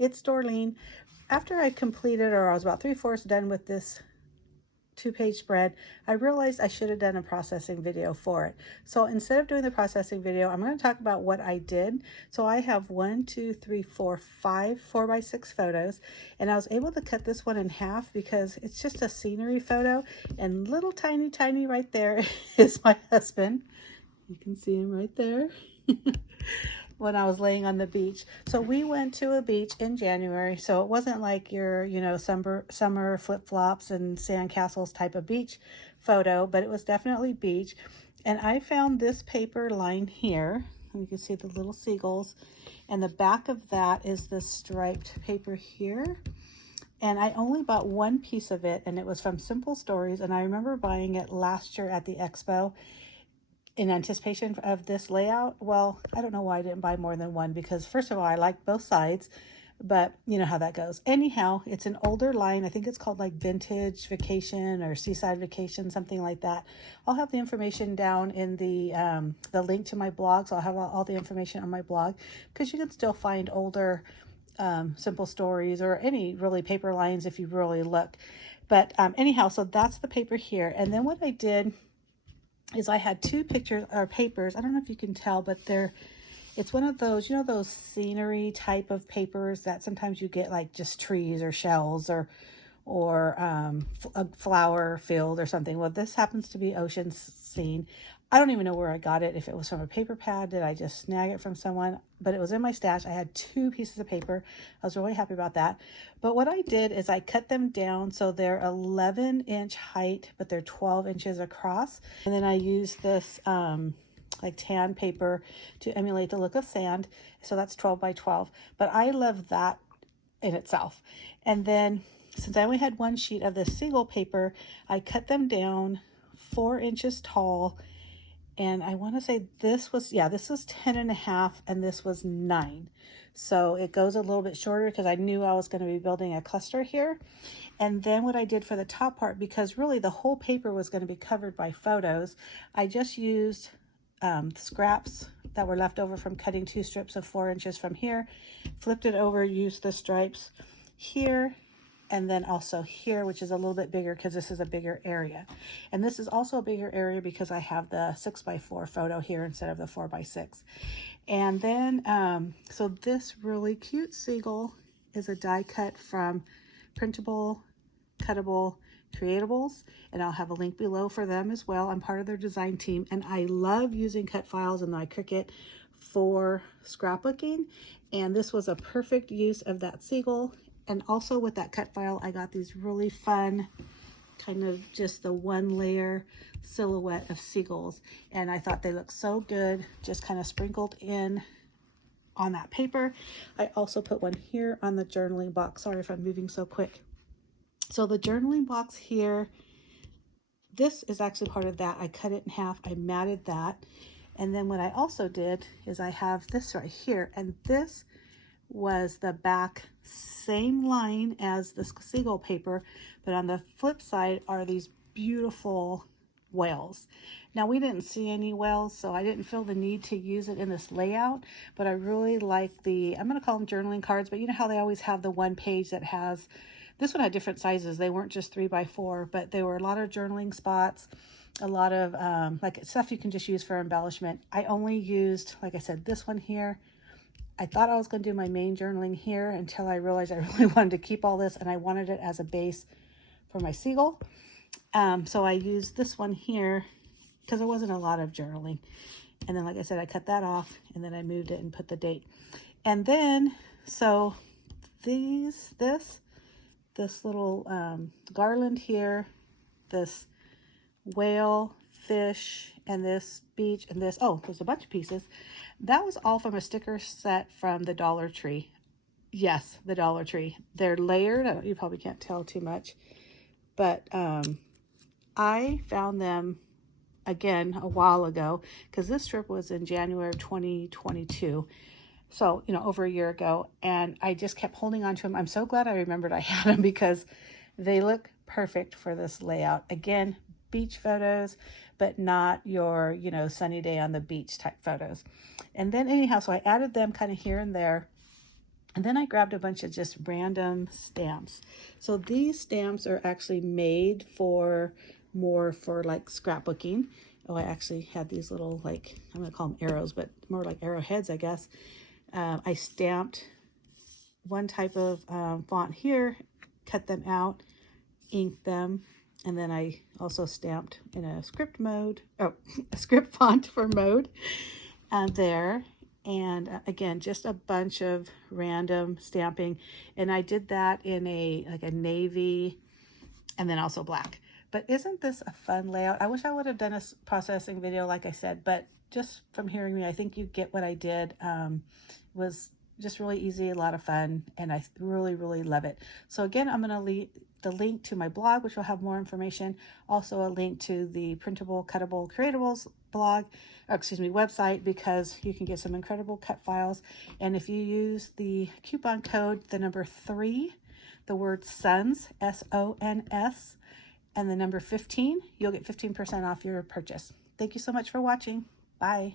It's Dorleen. After I completed, or I was about 3/4 done with this 2-page spread, I realized I should have done a processing video for it. So instead of doing the processing video, I'm going to talk about what I did. So I have 1, 2, 3, 4, 5 4x6 photos, and I was able to cut this one in half because it's just a scenery photo, and little tiny right there is my husband. You can see him right there. When I was laying on the beach. So we went to a beach in January. So it wasn't like your, summer flip-flops and sandcastles type of beach photo, but it was definitely beach. And I found this paper line here. You can see the little seagulls. And the back of that is the striped paper here. And I only bought one piece of it, and it was from Simple Stories. And I remember buying it last year at the expo in anticipation of this layout. Well, I don't know why I didn't buy more than one, because first of all, I like both sides, but you know how that goes. Anyhow, it's an older line. I think it's called like Vintage Vacation or Seaside Vacation, something like that. I'll have the information down in the link to my blog. So I'll have all the information on my blog, because you can still find older Simple Stories or any really paper lines if you really look. But anyhow, so that's the paper here. And then what I did is I had two pictures or papers. I don't know if you can tell, but it's one of those, those scenery type of papers that sometimes you get like just trees or shells or a flower field or something. Well, this happens to be ocean scene. I don't even know where I got it. If it was from a paper pad, did I just snag it from someone? But it was in my stash. I had two pieces of paper. I was really happy about that. But what I did is I cut them down so they're 11-inch height, but they're 12 inches across. And then I used this like tan paper to emulate the look of sand. So that's 12 by 12. But I love that in itself. And then since I only had one sheet of this seagull paper, I cut them down 4 inches tall. And I want to say this was 10.5 and this was 9. So it goes a little bit shorter because I knew I was going to be building a cluster here. And then what I did for the top part, because really the whole paper was going to be covered by photos, I just used scraps that were left over from cutting 2 strips of 4 inches from here, flipped it over, used the stripes here, and then also here, which is a little bit bigger because this is a bigger area. And this is also a bigger area because I have the 6x4 photo here instead of the 4x6. And then, so this really cute seagull is a die cut from Printable, Cuttable, Creatables, and I'll have a link below for them as well. I'm part of their design team, and I love using cut files in my Cricut for scrapbooking, and this was a perfect use of that seagull. And also with that cut file, I got these really fun kind of just the one layer silhouette of seagulls, and I thought they looked so good just kind of sprinkled in on that paper. I also put one here on the journaling box. Sorry if I'm moving so quick. So the journaling box here, this is actually part of that. I cut it in half. I matted that. And then what I also did is I have this right here, and this was the back same line as the seagull paper, but on the flip side are these beautiful whales. Now we didn't see any whales, so I didn't feel the need to use it in this layout, but I really like I'm going to call them journaling cards, but you know how they always have the one page that has, this one had different sizes. They weren't just 3x4, but they were a lot of journaling spots, a lot of like stuff you can just use for embellishment. I only used, like I said, this one here. I thought I was going to do my main journaling here until I realized I really wanted to keep all this, and I wanted it as a base for my seagull. So I used this one here because there wasn't a lot of journaling. And then, like I said, I cut that off, and then I moved it and put the date. And then, so this little garland here, this whale, fish, and this beach, and this, oh, there's a bunch of pieces. That was all from a sticker set from the Dollar Tree. Yes, the Dollar Tree. They're layered. You probably can't tell too much, but I found them again a while ago because this trip was in January of 2022. So, over a year ago, and I just kept holding on to them. I'm so glad I remembered I had them because they look perfect for this layout. Again, beach photos, but not your, sunny day on the beach type photos. And then anyhow, so I added them kind of here and there. And then I grabbed a bunch of just random stamps. So these stamps are actually made for more for like scrapbooking. Oh, I actually had these little, like, I'm gonna call them arrows, but more like arrowheads, I guess. I stamped one type of font here, cut them out, inked them, and then I also stamped in a script mode, oh, a script font for mode there. And again, just a bunch of random stamping. And I did that in a like a navy and then also black. But isn't this a fun layout? I wish I would have done a processing video, like I said, but just from hearing me, I think you get what I did. Was just really easy, a lot of fun, and I really, really love it. So again, I'm going to leave the link to my blog, which will have more information. Also a link to the Printable, Cuttable, Creatables blog, or excuse me, website, because you can get some incredible cut files. And if you use the coupon code, the number 3, the word SONS, SONS, and the number 15, you'll get 15% off your purchase. Thank you so much for watching. Bye.